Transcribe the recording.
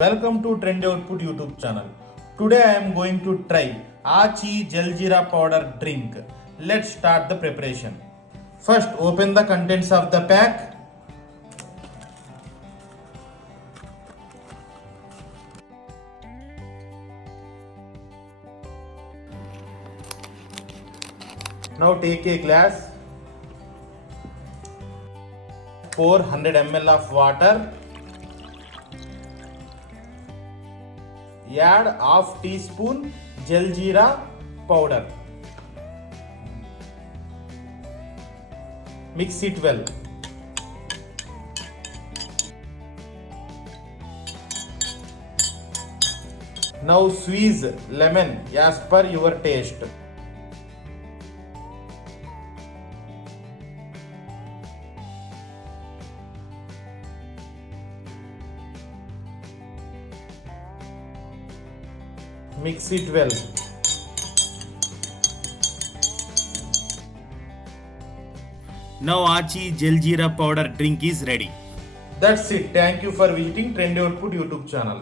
Welcome to Trend Output YouTube channel. Today I am going to try Aachi Jaljeera powder drink. Let's start the preparation. First open the contents of the pack. Now take a glass, pour 100 ml of water. Add half teaspoon Jaljeera powder. Mix it well. Now squeeze lemon as per your taste. Mix it well. Now Aachi Jaljeera powder drink is ready. That's it. Thank you for visiting Trend Output YouTube channel.